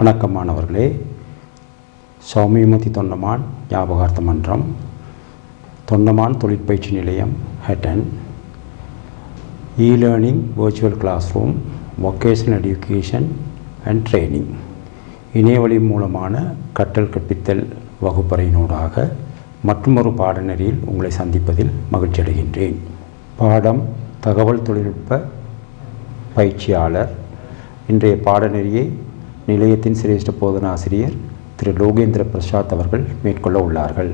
வணக்கம் மாணவர்களே. சௌமியமதி தொண்டமான் ஞாபகார்த்த மன்றம், தொண்டமான் தொழிற்பயிற்சி நிலையம், Hatton, இ-லேர்னிங் virtual classroom, vocational education and training, இணையவழி மூலமான கற்றல் கற்பித்தல் வகுப்பறையினூடாக மற்றொரு பாடநெறியில் உங்களை சந்திப்பதில் மகிழ்ச்சி அடைகின்றேன். பாடம் தகவல் தொழில்நுட்ப பயிற்சியாளர். இன்றைய பாடநெறியை நிலையத்தின் சிரேஷ்ட போதனாசிரியர் திரு லோகேந்திர பிரசாத் அவர்கள் மேற்கொள்ள உள்ளார்கள்.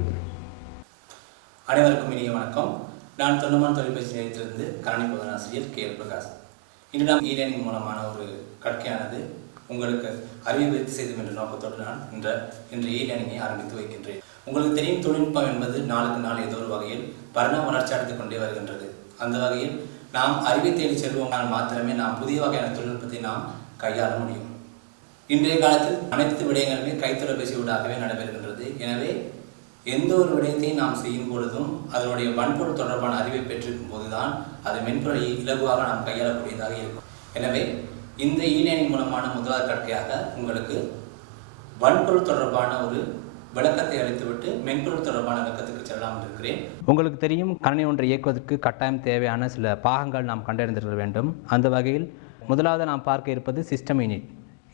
அனைவருக்கும் இனிய வணக்கம். நான் தொண்டமான் தொழிற்பயிற்சி நிலையத்திலிருந்து கணினி போதனாசிரியர் கே எல் பிரகாஷ். இன்று நாம் இ-லேர்னிங் மூலமான ஒரு கற்கையானது உங்களுக்கு அறிவை விருத்தி செய்தும் என்ற நோக்கத்தோடு நான் இன்று இ-லேர்னிங்கை ஆரம்பித்து வைக்கின்றேன். உங்களுக்கு தெரியும், தொழில்நுட்பம் என்பது நாளுக்கு நாள் ஏதோ ஒரு வகையில் பரிணாம வளர்ச்சி அடைந்து கொண்டே வருகின்றது. அந்த வகையில் நாம் அறிவை தேடி செல்வோம்னால் மாத்திரமே நாம் புதிய வகையான தொழில்நுட்பத்தை நாம் கையாள முடியும். இன்றைய காலத்தில் அனைத்து விடயங்களுமே கைத்தொலைபேசி ஊடாகவே நடைபெறுகின்றது. எனவே எந்த ஒரு விடயத்தையும் நாம் செய்யும் பொழுதும் அதனுடைய வன்பொருள் தொடர்பான அறிவை பெற்றிருக்கும் போதுதான் அது மென்பொருளை இலகுவாக நாம் கையாளக்கூடியதாக இருக்கும். எனவே இந்த இ-லேர்னிங் மூலமான முதலாவது கற்கையாக உங்களுக்கு வன்பொருள் தொடர்பான ஒரு விளக்கத்தை அளித்துவிட்டு மென்பொருள் தொடர்பான விளக்கத்துக்கு செல்லாமல் இருக்கிறேன். உங்களுக்கு தெரியும், கணினி ஒன்றை இயக்குவதற்கு கட்டாயம் தேவையான சில பாகங்கள் நாம் கண்டறிந்திருக்க வேண்டும். அந்த வகையில் முதலாவது நாம் பார்க்க இருப்பது சிஸ்டம் யூனிட்.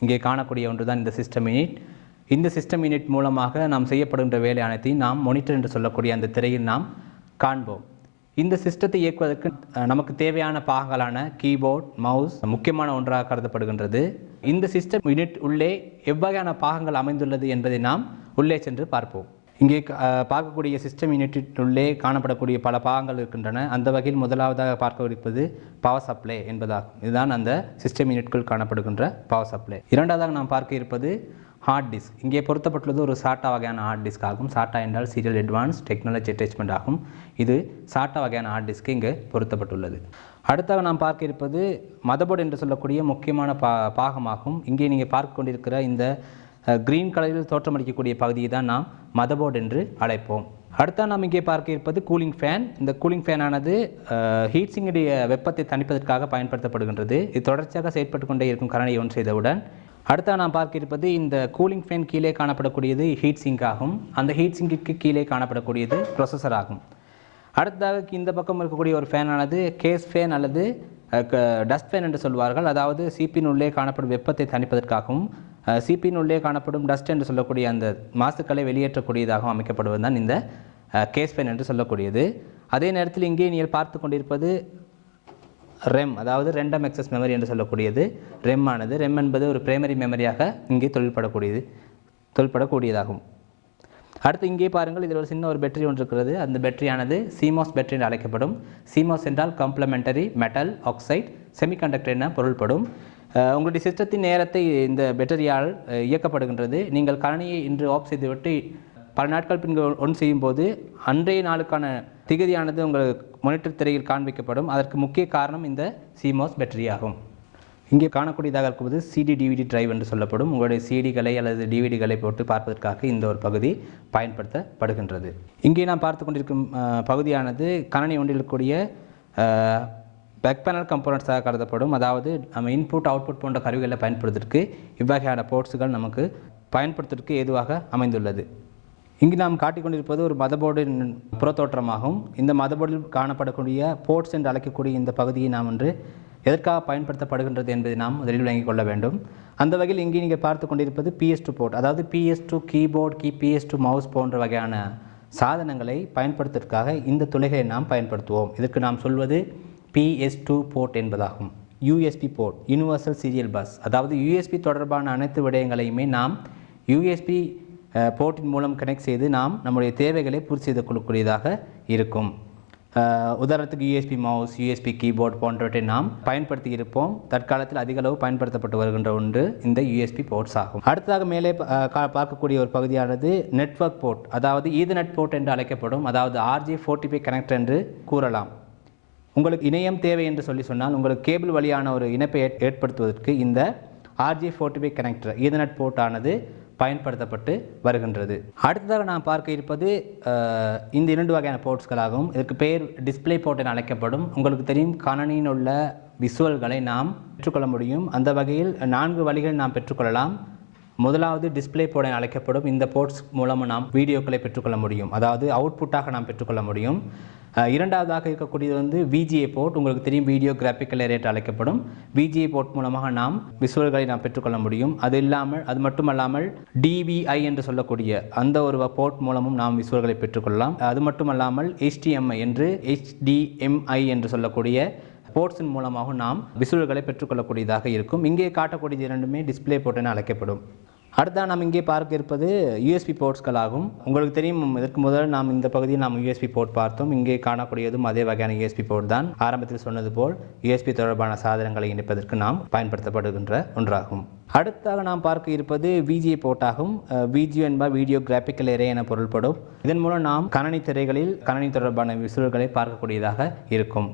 இங்கே காணக்கூடிய ஒன்று தான் இந்த சிஸ்டம் யூனிட். இந்த சிஸ்டம் யூனிட் மூலமாக நாம் செய்யப்படுகின்ற வேலை அனைத்தையும் நாம் மானிட்டர் என்று சொல்லக்கூடிய அந்த திரையில் நாம் காண்போம். இந்த சிஸ்டத்தை இயக்குவதற்கு நமக்கு தேவையான பாகங்களான கீபோர்ட், மவுஸ் முக்கியமான ஒன்றாக கருதப்படுகின்றது. இந்த சிஸ்டம் யூனிட் உள்ளே எவ்வகையான பாகங்கள் அமைந்துள்ளது என்பதை நாம் உள்ளே சென்று பார்ப்போம். இங்கே பார்க்கக்கூடிய சிஸ்டம் யூனிட் உள்ளே காணப்படக்கூடிய பல பாகங்கள் இருக்கின்றன. அந்த வகையில் முதலாவதாக பார்க்க இருப்பது பவர் சப்ளை என்பதாகும். இதுதான் அந்த சிஸ்டம் யூனிட்குள் காணப்படுகின்ற பவர் சப்ளை. இரண்டாவதாக நாம் பார்க்க இருப்பது ஹார்ட் டிஸ்க். இங்கே பொருத்தப்பட்டுள்ளது ஒரு சாட்டா வகையான ஹார்ட் டிஸ்க் ஆகும். சாட்டா என்றால் சீரியல் அட்வான்ஸ் டெக்னாலஜி அட்டாச்மெண்ட் ஆகும். இது சாட்டா வகையான ஹார்ட் டிஸ்க் இங்கே பொருத்தப்பட்டுள்ளது. அடுத்தாக நாம் பார்க்க இருப்பது மதர்போர்டு என்று சொல்லக்கூடிய முக்கியமான பாகமாகும். இங்கே நீங்கள் பார்க்க கொண்டிருக்கிற இந்த கிரீன் கலரில் தோற்றமளிக்கக்கூடிய பகுதியை தான் நாம் மதர்போர்டு என்று அழைப்போம். அடுத்த நாம் இங்கே பார்க்க இருப்பது கூலிங் ஃபேன். இந்த கூலிங் ஃபேனானது ஹீட்ஸிங்குடைய வெப்பத்தை தணிப்பதற்காக பயன்படுத்தப்படுகின்றது. இது தொடர்ச்சியாக செயற்பட்டு கொண்டே இருக்கும் கணினி ஒன் செய்தவுடன். அடுத்த நாம் பார்க்க இருப்பது இந்த கூலிங் ஃபேன் கீழே காணப்படக்கூடியது ஹீட் சிங்க் ஆகும். அந்த ஹீட் சிங்கிற்கு கீழே காணப்படக்கூடியது ப்ரொசஸர் ஆகும். அடுத்ததாக இந்த பக்கம் இருக்கக்கூடிய ஒரு ஃபேனானது கேஸ் ஃபேன் அல்லது டஸ்ட் ஃபேன் என்று சொல்வார்கள். அதாவது சிபியின் உள்ளே காணப்படும் வெப்பத்தை தணிப்பதற்காகவும் சிபியின் உள்ளே காணப்படும் டஸ்ட் என்று சொல்லக்கூடிய அந்த மாசுக்களை வெளியேற்றக்கூடியதாகவும் அமைக்கப்படுவது தான் இந்த கேஸ் ஃபேன் என்று சொல்லக்கூடியது. அதே நேரத்தில் இங்கே நீங்கள் பார்த்து கொண்டிருப்பது ரெம், அதாவது ரெண்டம் எக்ஸஸ் மெமரி என்று சொல்லக்கூடியது ரெம் ஆனது. ரெம் என்பது ஒரு பிரைமரி மெமரியாக இங்கே தொழில்படக்கூடியதாகும். அடுத்து இங்கே பாருங்கள், இதில் ஒரு சின்ன ஒரு பேட்டரி ஒன்று இருக்கிறது. அந்த பேட்டரியானது சிமோஸ் பேட்டரி என்று அழைக்கப்படும். சிமோஸ் என்றால் காம்ப்ளிமெண்டரி மெட்டல் ஆக்சைடு செமிகண்டக்டர் என பொருள்படும். உங்களுடைய சிஸ்டத்தின் நேரத்தை இந்த பேட்டரியால் இயக்கப்படுகின்றது. நீங்கள் கணினியை இன்று ஆஃப் செய்துவிட்டு பல நாட்கள் பின் ஒன் செய்யும்போது அன்றைய நாளுக்கான திகதியானது உங்கள் மானிட்டர் திரையில் காண்பிக்கப்படும். அதற்கு முக்கிய காரணம் இந்த சிமோஸ் பேட்டரி ஆகும். இங்கே காணக்கூடியதாக இருக்கும்போது சிடி டிவிடி டிரைவ் என்று சொல்லப்படும். உங்களுடைய சிடிகளை அல்லது டிவிடிகளை போட்டு பார்ப்பதற்காக இந்த ஒரு பகுதி பயன்படுத்தப்படுகின்றது. இங்கே நாம் பார்த்து கொண்டிருக்கும் பகுதியானது கணினி ஒன்றில் இருக்கக்கூடிய பேக் பேனல் கம்போனன்ட்ஸாக கருதப்படும். அதாவது நம்ம இன்புட் அவுட்புட் போன்ற கருவிகளை பயன்படுத்துவதற்கு இவ்வகையான போர்ட்ஸுகள் நமக்கு பயன்படுத்துவதற்கு ஏதுவாக அமைந்துள்ளது. இங்கு நாம் காட்டிக்கொண்டிருப்பது ஒரு மதர்போர்டின் புறத்தோற்றமாகும். இந்த மதர்போர்டில் காணப்படக்கூடிய போர்ட்ஸ் என்று அழைக்கக்கூடிய இந்த பகுதியை நாம் இன்று எதற்காக பயன்படுத்தப்படுகின்றது என்பதை நாம் முதலில் விளங்கிக் கொள்ள வேண்டும். அந்த வகையில் இங்கே நீங்கள் பார்த்து கொண்டிருப்பது PS2 போர்ட். அதாவது PS2 கீபோர்ட், PS2 மவுஸ் போன்ற வகையான சாதனங்களை பயன்படுத்துவதற்காக இந்த துளைகளை நாம் பயன்படுத்துவோம். இதற்கு நாம் சொல்வது PS2 போர்ட் என்பதாகும். USB port, universal serial bus. அதாவது USB தொடர்பான அனைத்து விடயங்களையுமே நாம் USB போர்ட்டின் மூலம் கனெக்ட் செய்து நாம் நம்முடைய தேவைகளை பூர்த்தி செய்து கொள்ளக்கூடியதாக இருக்கும். உதாரணத்துக்கு USB மவுஸ், USB கீபோர்ட் போன்றவற்றை நாம் பயன்படுத்தி இருப்போம். தற்காலத்தில் அதிக அளவு பயன்படுத்தப்பட்டு வருகின்ற ஒன்று இந்த USB போர்ட்ஸ் ஆகும். அடுத்ததாக மேலே பார்க்கக்கூடிய ஒரு பகுதியானது நெட்வொர்க் போர்ட், அதாவது ஈதர்நெட் போர்ட் என்று அழைக்கப்படும். அதாவது RJ45 கனெக்டர் என்று கூறலாம். உங்களுக்கு இணையம் தேவை என்று சொன்னால் உங்களுக்கு கேபிள் வழியான ஒரு இணைப்பை ஏற்படுத்துவதற்கு இந்த RJ45 கனெக்டர் ஈதர்நெட் போர்ட் ஆனது பயன்படுத்தப்பட்டு வருகின்றது. அடுத்ததாக நாம் பார்க்க இருப்பது இந்த இரண்டு வகையான போர்ட்ஸ்களாகும். இதற்கு பெயர் டிஸ்பிளே போர்ட் என அழைக்கப்படும். உங்களுக்கு தெரியும், கணினியில் உள்ள விசுவல்களை நாம் பெற்றுக்கொள்ள முடியும். அந்த வகையில் 4 வழிகள் நாம் பெற்றுக்கொள்ளலாம். முதலாவது டிஸ்பிளே போர்ட் என அழைக்கப்படும் இந்த போர்ட்ஸ் மூலம் நாம் வீடியோக்களை பெற்றுக்கொள்ள முடியும், அதாவது அவுட்புட்டாக நாம் பெற்றுக்கொள்ள முடியும். இரண்டாவதாக இருக்கக்கூடியது வந்து VGA போர்ட். உங்களுக்கு தெரியும், வீடியோ கிராஃபிக்கல் அரே அழைக்கப்படும் VGA போர்ட் மூலமாக நாம் விசுவல்களை நாம் பெற்றுக்கொள்ள முடியும். அது மட்டுமல்லாமல் DVI என்று சொல்லக்கூடிய அந்த ஒரு போர்ட் மூலமும் நாம் விசுவல்களை பெற்றுக்கொள்ளலாம். அது மட்டுமல்லாமல் HDMI என்று சொல்லக்கூடிய போர்ட்ஸின் மூலமாக நாம் விசுவல்களை பெற்றுக்கொள்ளக்கூடியதாக இருக்கும். இங்கே காட்டக்கூடியது இரண்டுமே டிஸ்பிளே போர்ட் என அழைக்கப்படும். அடுத்ததாக நாம் இங்கே பார்க்க இருப்பது USB போர்ட்ஸ்கள் ஆகும். உங்களுக்கு தெரியும், இதற்கு முதல் நாம் இந்த பகுதியில் நாம் USB போர்ட் பார்த்தோம். இங்கே காணக்கூடியதும் அதே வகையான USB போர்ட் தான். ஆரம்பத்தில் சொன்னது போல் USB தொடர்பான சாதனங்களை இணைப்பதற்கு நாம் பயன்படுத்தப்படுகின்ற ஒன்றாகும். அடுத்தாக நாம் பார்க்க இருப்பது VGA போர்ட் ஆகும். VGA என்பது வீடியோ கிராஃபிக்கல் அரே என பொருள்படும். இதன் மூலம் நாம் கணனி திரைகளில் கணனி தொடர்பான விசுவல்களை பார்க்கக்கூடியதாக இருக்கும்.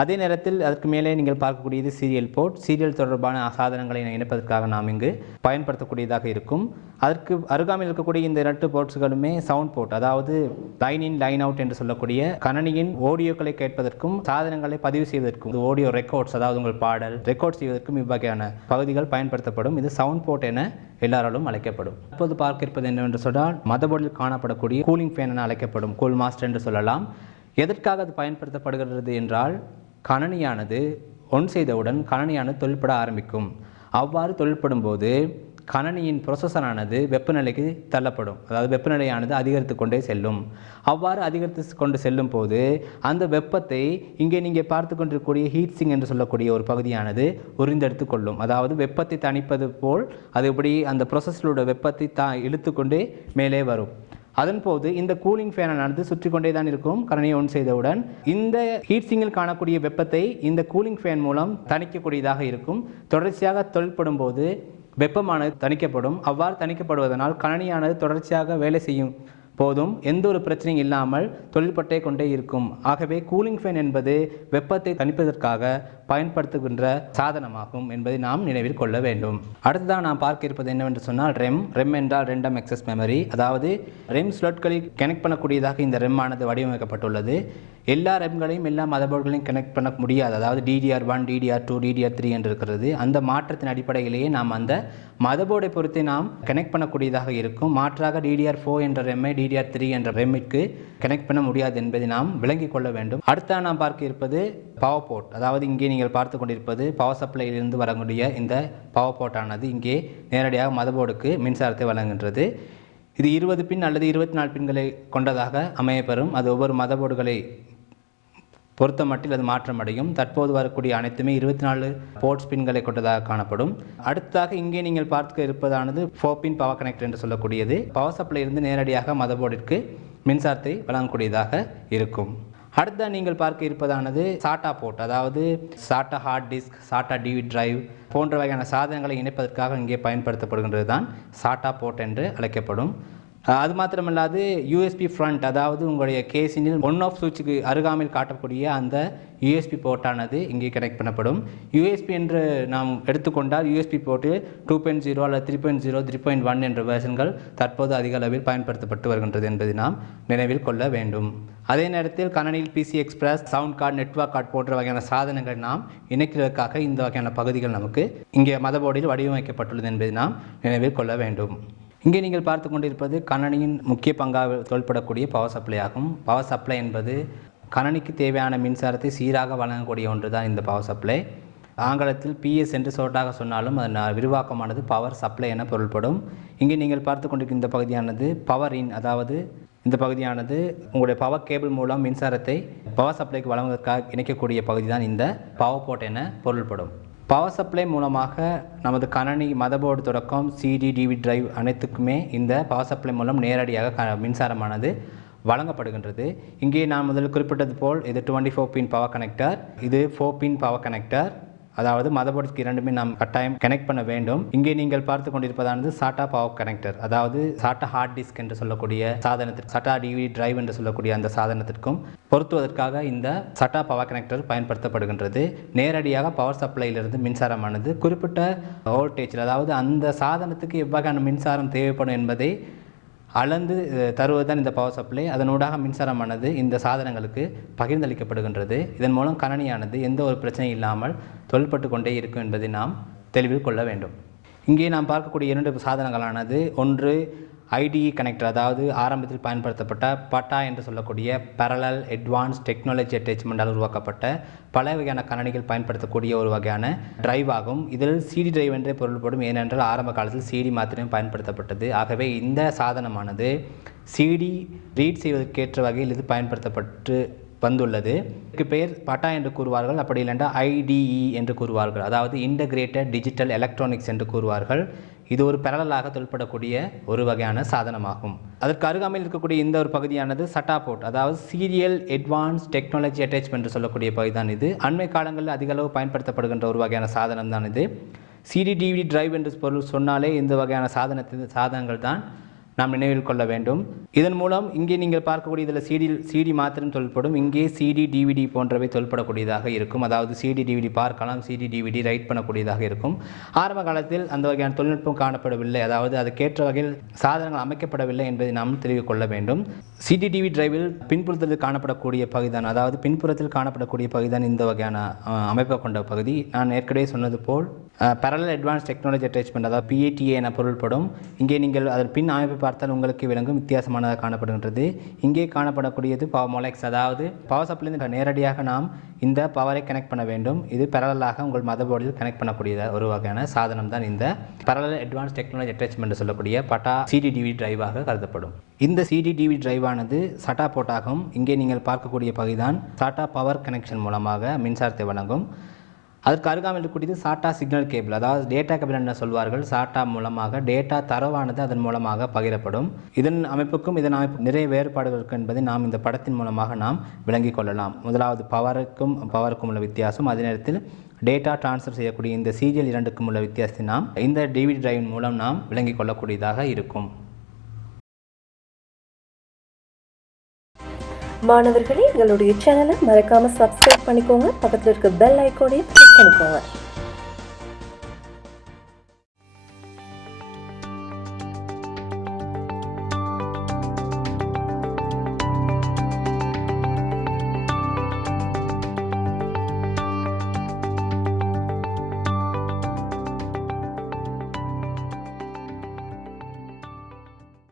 அதே நேரத்தில் அதற்கு மேலே நீங்கள் பார்க்கக்கூடியது சீரியல் போர்ட். சீரியல் தொடர்பான சாதனங்களை இணைப்பதற்காக நாம் இங்கு பயன்படுத்தக்கூடியதாக இருக்கும். அதற்கு அருகாமையில் இருக்கக்கூடிய இந்த 2 போர்ட்ஸ்களுமே சவுண்ட் போர்ட், அதாவது லைன் இன் லைன் அவுட் என்று சொல்லக்கூடிய கணனியின் ஆடியோக்களை கேட்பதற்கும் சாதனங்களை பதிவு செய்வதற்கும், ஆடியோ ரெக்கார்ட்ஸ், அதாவது உங்கள் பாடல் ரெக்கார்ட் செய்வதற்கும் இவ்வகையான பகுதிகள் பயன்படுத்தப்படும். இது சவுண்ட் போர்ட் என எல்லாராலும் அழைக்கப்படும். இப்போது பார்க்க இருப்பது என்னவென்று சொன்னால், மதர்போர்டில் காணப்படக்கூடிய கூலிங் ஃபேன் என அழைக்கப்படும் கூல் மாஸ்டர் என்று சொல்லலாம். எதற்காக அது பயன்படுத்தப்படுகிறது என்றால், கணனியானது ஒன் செய்தவுடன் கணனியானது தொழில்பட ஆரம்பிக்கும். அவ்வாறு தொழில்படும் போது கணனியின் ப்ரொசஸரானது வெப்பநிலைக்கு தள்ளப்படும், அதாவது வெப்பநிலையானது அதிகரித்து கொண்டே செல்லும். அவ்வாறு அதிகரித்து கொண்டு செல்லும் போது அந்த வெப்பத்தை இங்கே நீங்கள் பார்த்து கொண்டிருக்கக்கூடிய ஹீட் என்று சொல்லக்கூடிய ஒரு பகுதியானது உறிந்தெடுத்து கொள்ளும். அதாவது வெப்பத்தை தணிப்பது போல் அது இப்படி அந்த ப்ரொசஸரோட வெப்பத்தை இழுத்து கொண்டே மேலே வரும். அதன்போது இந்த கூலிங் ஃபேனானது சுற்றி கொண்டே தான் இருக்கும். கணனியை ஒன் செய்தவுடன் இந்த ஹீட் சிங்கில் காணக்கூடிய வெப்பத்தை இந்த கூலிங் ஃபேன் மூலம் தணிக்கக்கூடியதாக இருக்கும். தொடர்ச்சியாக தொழில்படும் போது வெப்பமானது தணிக்கப்படும். அவ்வாறு தணிக்கப்படுவதனால் கணனியானது தொடர்ச்சியாக வேலை செய்யும் போதும் எந்த ஒரு பிரச்சனையும் இல்லாமல் தொழில்பட்டே கொண்டே இருக்கும். ஆகவே கூலிங் ஃபேன் என்பது வெப்பத்தை தணிப்பதற்காக பயன்படுத்துகின்ற சாதனமாகும் என்பதை நாம் நினைவில் கொள்ள வேண்டும். அடுத்ததாக நாம் பார்க்க இருப்பது என்னவென்று சொன்னால் ரெம் என்றால் ரெண்டம் எக்ஸஸ் மெமரி, அதாவது ரெம் ஸ்லாட்களில் கனெக்ட் பண்ணக்கூடியதாக இந்த ரெம் ஆனது வடிவமைக்கப்பட்டுள்ளது. எல்லா ரெம்களையும் எல்லா மதர்போர்டுகளையும் கனெக்ட் பண்ண முடியாது. அதாவது DDR1, DDR2, DDR3 என்று இருக்கிறது. அந்த மாற்றத்தின் அடிப்படையிலேயே நாம் அந்த மதர்போர்டை பொறுத்து நாம் கனெக்ட் பண்ணக்கூடியதாக இருக்கும். மாற்றாக DDR4 என்ற ரெம்மை DDR3 என்ற ரெம்மிற்கு கனெக்ட் பண்ண முடியாது என்பதை நாம் விளங்கிக் கொள்ள வேண்டும். அடுத்த நாம் பார்க்க இருப்பது பவர் போர்ட், அதாவது இங்கே நீங்கள் பார்த்து கொண்டிருப்பது பவர் சப்ளையிலிருந்து வரக்கூடிய இந்த பவர் போர்ட் ஆனது இங்கே நேரடியாக மதர்போர்டுக்கு மின்சாரத்தை வழங்குகின்றது. இது 20 பின் அல்லது 24 பின்களை கொண்டதாக அமையப்பெறும். அது ஒவ்வொரு மதர்போர்டுகளை பொறுத்த மட்டில் அது மாற்றமடையும். தற்போது வரக்கூடிய அனைத்துமே 24 போர்ட்ஸ் பின்களை கொண்டதாக காணப்படும். அடுத்ததாக இங்கே நீங்கள் பார்க்க இருப்பதானது 4 பின் பவர் கனெக்டர் என்று சொல்லக்கூடியது. பவர் சப்ளை இருந்து நேரடியாக மதர்போர்டிற்கு மின்சாரத்தை வழங்கக்கூடியதாக இருக்கும். அடுத்த நீங்கள் பார்க்க இருப்பதானது சாட்டா போர்ட், அதாவது சாட்டா ஹார்ட் டிஸ்க், சாட்டா டிவி டிரைவ் போன்ற வகையான சாதனங்களை இணைப்பதற்காக இங்கே பயன்படுத்தப்படுகின்றது தான் சாட்டா போர்ட் என்று அழைக்கப்படும். அது மாத்திரமல்லாது USB ஃப்ரண்ட், அதாவது உங்களுடைய கேசினில் ஒன் ஆஃப் சுவிட்சுக்கு அருகாமையில் காட்டக்கூடிய அந்த USB போர்ட்டானது இங்கே கனெக்ட் பண்ணப்படும். USB என்று நாம் எடுத்துக்கொண்டால் USB போர்ட்டு 2.0 அல்லது 3.0, 3.1 என்ற வெர்ஷன்கள் தற்போது அதிக அளவில் பயன்படுத்தப்பட்டு வருகின்றது என்பதை நாம் நினைவில் கொள்ள வேண்டும். அதே நேரத்தில் கணனியில் PC express, sound card, network card போன்ற வகையான சாதனங்கள் நாம் இணைக்கிறதுக்காக இந்த வகையான பகுதிகள் நமக்கு இங்கே மதர்போர்டில் வடிவமைக்கப்பட்டுள்ளது என்பதை நாம் நினைவில் கொள்ள வேண்டும். இங்கே நீங்கள் பார்த்து கொண்டிருப்பது கணனியின் முக்கிய பங்காக தொழில்படக்கூடிய பவர் சப்ளை ஆகும். பவர் சப்ளை என்பது கணனிக்கு தேவையான மின்சாரத்தை சீராக வழங்கக்கூடிய ஒன்று தான் இந்த பவர் சப்ளை. ஆங்கிலத்தில் PS என்று சொல்லாக சொன்னாலும் அதன் விரிவாக்கமானது பவர் சப்ளை என பொருள்படும். இங்கே நீங்கள் பார்த்து கொண்டிருக்கிற இந்த பகுதியானது பவர் இன், அதாவது இந்த பகுதியானது உங்களுடைய பவர் கேபிள் மூலம் மின்சாரத்தை பவர் சப்ளைக்கு வழங்குவதற்காக இணைக்கக்கூடிய பகுதி தான் இந்த பவர் போர்ட் என பொருள்படும். பவர் சப்ளை மூலமாக நமது கணனி மதர்போர்டு தொடக்கம் CD, டிவி டிரைவ் அனைத்துக்குமே இந்த பவர் சப்ளை மூலம் நேரடியாக மின்சாரமானது வழங்கப்படுகின்றது. இங்கே நான் முதல் குறிப்பிட்டது போல் இது 24 பின் பவர் கனெக்டர், இது 4 பின் பவர் கனெக்டர், அதாவது மதர்போர்டுக்கு இரண்டுமே நாம் கட்டாயம் கனெக்ட் பண்ண வேண்டும். இங்கே நீங்கள் பார்த்து கொண்டிருப்பதானது சாட்டா பவர் கனெக்டர், அதாவது சாட்டா ஹார்ட் டிஸ்க் என்று சொல்லக்கூடிய சாதனத்திற்கு, சாட்டா டிவி டிரைவ் என்று சொல்லக்கூடிய அந்த சாதனத்திற்கும் பொருத்துவதற்காக இந்த சாட்டா பவர் கனெக்டர் பயன்படுத்தப்படுகின்றது. நேரடியாக பவர் சப்ளையிலிருந்து மின்சாரமானது குறிப்பிட்ட வோல்டேஜில், அதாவது அந்த சாதனத்துக்கு எவ்வகையான மின்சாரம் தேவைப்படும் என்பதை அளந்து தருவதுதான் இந்த பவர் சப்ளை. அதனூடாக மின்சாரமானது இந்த சாதனங்களுக்கு பகிர்ந்தளிக்கப்படுகின்றது. இதன் மூலம் கணனியானது எந்த ஒரு பிரச்சனை இல்லாமல் தொழில்பட்டு கொண்டே இருக்கும் என்பதை நாம் தெளிவில் கொள்ள வேண்டும். இங்கே நாம் பார்க்கக்கூடிய 2 சாதனங்களானது ஒன்று ஐடிஇ கனெக்டர், அதாவது ஆரம்பத்தில் பயன்படுத்தப்பட்ட பட்டா என்று சொல்லக்கூடிய பேரலல் அட்வான்ஸ் டெக்னாலஜி அட்டாச்மெண்டால் உருவாக்கப்பட்ட பல வகையான கணனிகள் பயன்படுத்தக்கூடிய ஒரு வகையான டிரைவ் ஆகும். இதில் சிடி டிரைவ் என்றே பொருள்படும். ஏனென்றால் ஆரம்ப காலத்தில் சிடி மாத்திரமே பயன்படுத்தப்பட்டது. ஆகவே இந்த சாதனமானது சிடி ரீட் செய்வதற்கேற்ற வகையில் இது பயன்படுத்தப்பட்டு வந்துள்ளது. இதுக்கு பெயர் பட்டா என்று கூறுவார்கள், அப்படி இல்லைன்னா ஐடிஇ என்று கூறுவார்கள், அதாவது இன்டகிரேட்டட் டிஜிட்டல் எலக்ட்ரானிக்ஸ் என்று கூறுவார்கள். இது ஒரு பேரலாக தொழில்படக்கூடிய ஒரு வகையான சாதனமாகும். அதற்கு அருகாமையில் இருக்கக்கூடிய இந்த ஒரு பகுதியானது சட்டா போர்ட், அதாவது சீரியல் அட்வான்ஸ் டெக்னாலஜி அட்டாச்மெண்ட் என்று சொல்லக்கூடிய பகுதி தான் இது. அண்மை காலங்களில் அதிக அளவு பயன்படுத்தப்படுகின்ற ஒரு வகையான சாதனம் தான் இது. சிடி டிவிடி டிரைவ் என்று பொருள் சொன்னாலே இந்த வகையான சாதனங்கள் தான் நாம் நினைவில் கொள்ள வேண்டும். இதன் மூலம் இங்கே நீங்கள் பார்க்கக்கூடிய இதில் சிடி மாத்திரம் தொழில்படும். இங்கே சிடி டிவிடி போன்றவை தொழில்படக்கூடியதாக இருக்கும். அதாவது சிடி டிவிடி பார்க்கலாம், சிடி டிவிடி ரைட் பண்ணக்கூடியதாக இருக்கும். ஆரம்ப காலத்தில் அந்த வகையான தொழில்நுட்பம் காணப்படவில்லை, அதாவது அதுக்கேற்ற வகையில் சாதனங்கள் அமைக்கப்படவில்லை என்பதை நாம் தெரிவித்துக் கொள்ள வேண்டும். சிடி டிவி டிரைவில் பின்புறத்தில் காணப்படக்கூடிய பகுதிதான், அதாவது பின்புறத்தில் காணப்படக்கூடிய பகுதிதான் இந்த வகையான அமைப்பை கொண்ட பகுதி. நான் ஏற்கனவே சொன்னது போல் பேரலல் அட்வான்ஸ் டெக்னாலஜி அட்டாச்மெண்ட், அதாவது PATA என பொருள்படும். இங்கே நீங்கள் அதன் பின் அமைப்பை பார்த்தால் உங்களுக்கு விளங்கும் வித்தியாசமானதாக காணப்படுகின்றது. இங்கே காணப்படக்கூடியது பவர் மொலெக்ஸ், அதாவது பவர் சப்ளைந்து நேரடியாக நாம் இந்த பவரை கனெக்ட் பண்ண வேண்டும். இது பேரலாக உங்கள் மதர்போர்டில் கனெக்ட் பண்ணக்கூடிய ஒரு வகையான சாதனம் தான் இந்த பேரலல் அட்வான்ஸ் டெக்னாலஜி அட்டாச்மெண்ட் சொல்லக்கூடிய பட்டா சிடி டிவி டிரைவாக கருதப்படும். இந்த சிடி டிவி டிரைவானது சட்டா போர்ட்டாகும். இங்கே நீங்கள் பார்க்கக்கூடிய பகுதிதான் சாட்டா பவர் கனெக்ஷன் மூலமாக மின்சாரத்தை வழங்கும். அதற்கு அருகாமையில் இருக்கக்கூடியது சாட்டா சிக்னல் கேபிள், அதாவது டேட்டா கேபிள் என சொல்வார்கள். சாட்டா மூலமாக டேட்டா தரவானது அதன் மூலமாக பகிரப்படும். இதன் அமைப்புக்கும் இதன் அமைப்பு நிறைய வேறுபாடுகள் இருக்கு என்பதை நாம் இந்த படத்தின் மூலமாக நாம் விளங்கிக் கொள்ளலாம். முதலாவது பவருக்கும் உள்ள வித்தியாசம், அதே நேரத்தில் டேட்டா டிரான்ஸ்ஃபர் செய்யக்கூடிய இந்த சீரியல் 2க்கும் உள்ள வித்தியாசத்தை நாம் இந்த டிவிடி டிரைவின் மூலம் நாம் விளங்கிக் கொள்ளக்கூடியதாக இருக்கும். மாணவர்களே, எங்களுடைய சேனலை மறக்காம சப்ஸ்கிரைப் பண்ணிக்கோங்க. பக்கத்தில் இருக்க பெல் ஐகானையும் கிளிக் பண்ணிக்கோங்க.